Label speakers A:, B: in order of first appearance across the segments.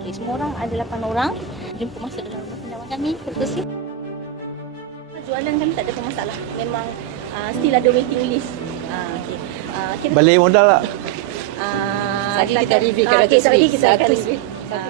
A: Semua orang ada 8 orang. Jemput masuk dalam rumah pendawan kami. Betul. Jualan kami tak ada masalah. Memang still ada waiting list. Okay.
B: Balik modal tak?
C: Tadi kita review kat Datuk Seri.
A: Kita akan review.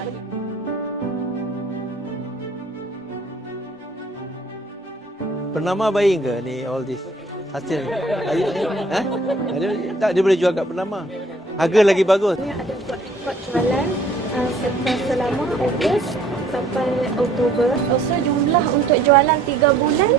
B: Pernama buying ke ni all this? Hasil? Ha? Tak, dia boleh jual kat Pernama. Harga lagi bagus.
D: Ada buat jualan selama Ogos sampai Oktober. Also jumlah untuk jualan 3 bulan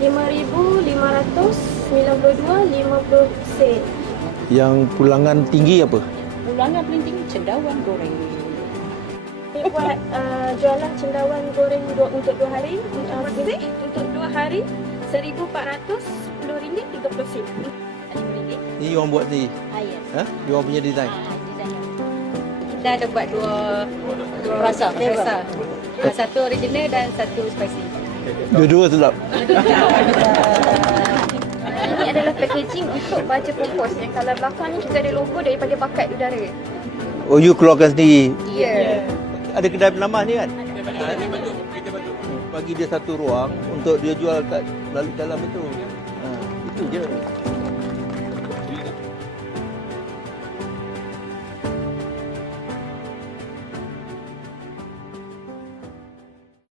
D: 5,592.50 sen.
B: Yang pulangan tinggi apa?
C: Pulangan paling tinggi cendawan goreng.
D: Saya buat jualan cendawan goreng untuk 2 hari. Untuk 2 hari RM1,410.30 sen.
B: Ni you orang buat ni?
A: Yes.
B: Ha? You orang punya design?
A: Design.
C: Kita ada buat dua rasa. Satu original dan satu spicy.
B: Dua-dua sedap.
D: Ini adalah packaging untuk baju pupus. Yang kalau belakang ni kita ada logo daripada Pakat Udara.
B: Oh, you keluarkan sendiri?
D: Ya.
B: Ada kedai Pernama ni kan? Bagi dia satu ruang untuk dia jual kat dalam itu. Itu je.